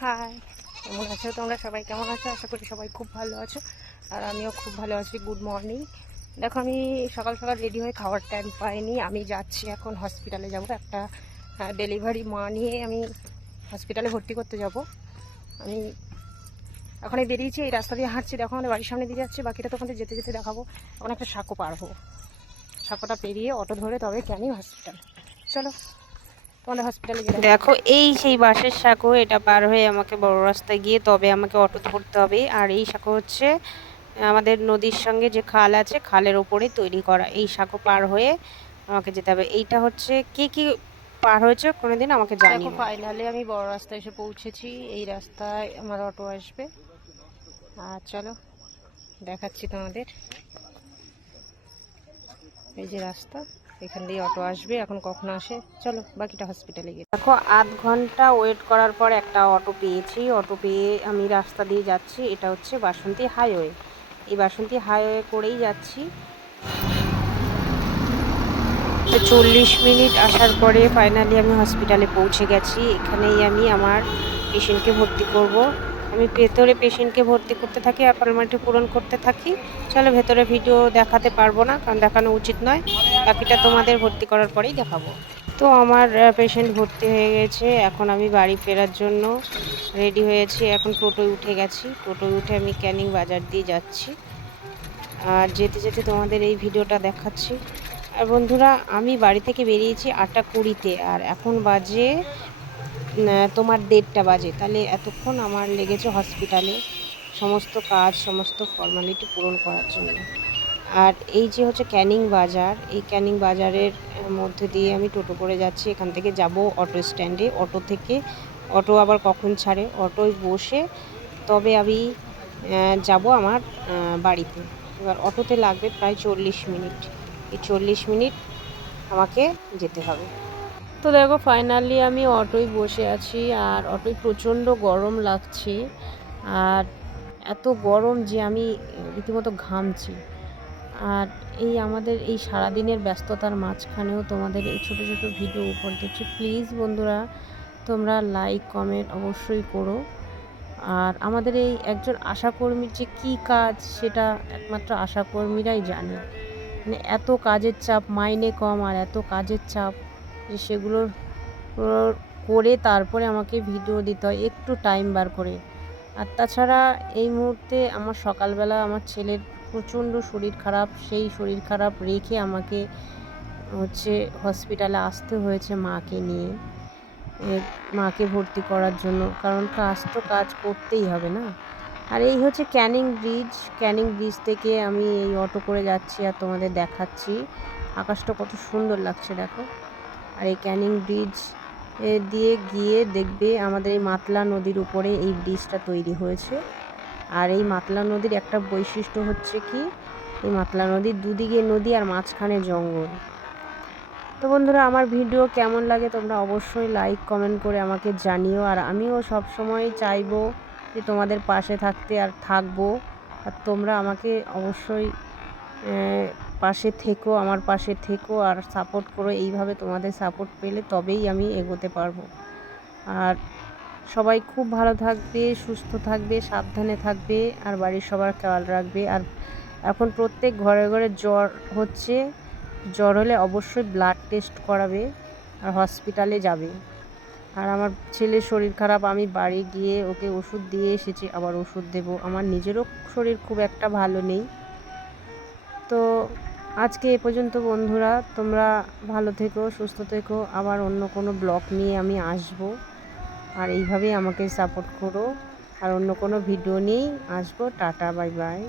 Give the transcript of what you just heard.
High কেমন আছো তোমরা? সবাই কেমন আছো? আশা করি সবাই খুব ভালো আছো। আর আমিও খুব ভালো আছি। গুড মর্নিং দেখো, আমি সকাল সকাল রেডি হয়ে খাওয়ার টাইম পাইনি। আমি যাচ্ছি এখন হসপিটালে যাব। একটা ডেলিভারি মা নিয়ে আমি হসপিটালে ভর্তি করতে যাব। আমি এখন এই বেরিয়েছি, এই রাস্তা দিয়ে হাঁটছি। দেখো, আমাদের বাড়ির সামনে দিয়ে যাচ্ছি। বাকিটা তোমাদের যেতে যেতে দেখাবো। এখন একটা সাঁকো পার হব। সাঁকোটা পেরিয়ে অটো ধরে তবে ক্যানিং হসপিটাল চলো। তোমাদের হসপিটালে গেলে দেখো এই সেই বাসের সাঁকো এটা পার হয়ে আমাকে বড় রাস্তায় গিয়ে তবে আমাকে অটো ধরতে হবে। আর এই সাঁকো হচ্ছে আমাদের নদীর সঙ্গে যে খাল আছে খালের ওপরে তৈরি করা। এই সাঁকো পার হয়ে আমাকে যেতে হবে। এইটা হচ্ছে কি কি পার হয়েছে কোনোদিন আমাকে জানি দেখো ফাইনালি আমি বড় রাস্তায় এসে পৌঁছেছি। এই রাস্তায় আমার অটো আসবে। আর চলো দেখাচ্ছি তোমাদের। এই যে রাস্তা। এখান দিয়ে অটো আসবে, এখন কখন আসে? চলো, বাকিটা হসপিটালে গিয়ে। দেখো, আধ ঘণ্টা ওয়েট করার পর একটা অটো পেয়েছি। অটো পেয়ে আমি রাস্তা দিয়ে যাচ্ছি, এটা হচ্ছে বাসন্তী হাইওয়ে এই বাসন্তী হাইওয়ে করেই যাচ্ছি। চল্লিশ মিনিট আসার পরে ফাইনালি আমি হসপিটালে পৌঁছে গেছি। এখানেই আমি আমার পেশেন্টকে ভর্তি করব। আমি ভেতরে পেশেন্টকে ভর্তি করতে থাকি ফর্মালিটি পূরণ করতে থাকি। চলো ভেতরে ভিডিও দেখাতে পারব না, কারণ দেখানো উচিত নয়। বাকিটা তোমাদের ভর্তি করার পরেই দেখাবো। তো আমার পেশেন্ট ভর্তি হয়ে গেছে। এখন আমি বাড়ি ফেরার জন্য রেডি হয়েছি। এখন টোটোয় উঠে গেছি। টোটোয় উঠে আমি ক্যানিং বাজার দিয়ে যাচ্ছি। আর যেতে যেতে তোমাদের এই ভিডিওটা দেখাচ্ছি। আর বন্ধুরা, আমি বাড়ি থেকে বেরিয়েছি আটটা কুড়িতে। আর এখন বাজে তোমার দেড়টা বাজে। তাহলে এতক্ষণ আমার লেগেছে হসপিটালে সমস্ত কাজ, সমস্ত ফর্মালিটি পূরণ করার জন্য। আর এই যে হচ্ছে ক্যানিং বাজার, এই ক্যানিং বাজারের মধ্যে দিয়ে আমি টোটো করে যাচ্ছি। এখান থেকে যাব অটো স্ট্যান্ডে অটো থেকে অটো আবার কখন ছাড়ে? অটোয় বসে তবে আমি যাব আমার বাড়িতে। এবার অটোতে লাগবে প্রায় চল্লিশ মিনিট। এই চল্লিশ মিনিট আমাকে যেতে হবে। তো দেখো ফাইনালি আমি অটোয় বসে আছি আর অটোয় প্রচণ্ড গরম লাগছে। আর এত গরম যে আমি রীতিমতো ঘামছি। আর এই আমাদের এই সারাদিনের ব্যস্ততার মাঝখানেও তোমাদের এই ছোটো ছোটো ভিডিও উপর দিচ্ছি। প্লিজ বন্ধুরা, তোমরা লাইক কমেন্ট অবশ্যই করো। আর আমাদের এই একজন আশাকর্মীর যে কী কাজ, সেটা একমাত্র আশাকর্মীরাই জানে। মানে এত কাজের চাপ, মাইনে কম আর এত কাজের চাপ। যে সেগুলো করে তারপরে আমাকে ভিডিও দিতে হয়, একটু টাইম বার করে। আর তাছাড়া এই মুহূর্তে আমার সকালবেলা আমার ছেলের প্রচণ্ড শরীর খারাপ, সেই শরীর খারাপ রেখে আমাকে হচ্ছে হসপিটালে আসতে হয়েছে মাকে নিয়ে। মাকে ভর্তি করার জন্য, কারণ কাজ তো কাজ করতেই হবে না। আর এই হচ্ছে ক্যানিং ব্রিজ ক্যানিং ব্রিজ থেকে আমি এই অটো করে যাচ্ছি আর তোমাদের দেখাচ্ছি। আকাশটা কত সুন্দর লাগছে, দেখো। আর এই ক্যানিং ব্রিজ, এ দিয়ে গিয়ে দেখবে আমাদের এই মাতলা নদীর উপরে এই ব্রিজটা তৈরি হয়েছে। আর এই মাতলা নদীর একটা বৈশিষ্ট্য হচ্ছে কি, এই মাতলা নদীর দুদিকে নদী আর মাঝখানে জঙ্গল। তো বন্ধুরা, আমার ভিডিও কেমন লাগে তোমরা অবশ্যই লাইক কমেন্ট করে আমাকে জানিও। আর আমিও সব সময় চাইব যে তোমাদের পাশে থাকতে আর থাকব। আর তোমরা আমাকে অবশ্যই পাশে থেকো, আমার পাশে থেকো আর সাপোর্ট করো। এইভাবে তোমাদের সাপোর্ট পেলে তবেই আমি এগোতে পারব। আর সবাই খুব ভালো থাকবে, সুস্থ থাকবে, সাবধানে থাকবে আর বাড়ির সবার খেয়াল রাখবে। আর এখন প্রত্যেক ঘরে ঘরে জ্বর হচ্ছে, জ্বর হলে অবশ্যই ব্লাড টেস্ট করাবে আর হসপিটালে যাবে। আর আমার ছেলের শরীর খারাপ, আমি বাড়ি গিয়ে ওকে ওষুধ দিয়ে এসেছি, আবার ওষুধ দেবো। আমার নিজেরও শরীর খুব একটা ভালো নেই। তো আজকে এ পর্যন্ত বন্ধুরা, তোমরা ভালো থেকো, সুস্থ থেকো। আবার অন্য কোনো ব্লগ নিয়ে আমি আসব। আর এইভাবেই আমাকে সাপোর্ট করো। আর অন্য কোনো ভিডিও নিয়েই আসব। Tata bye bye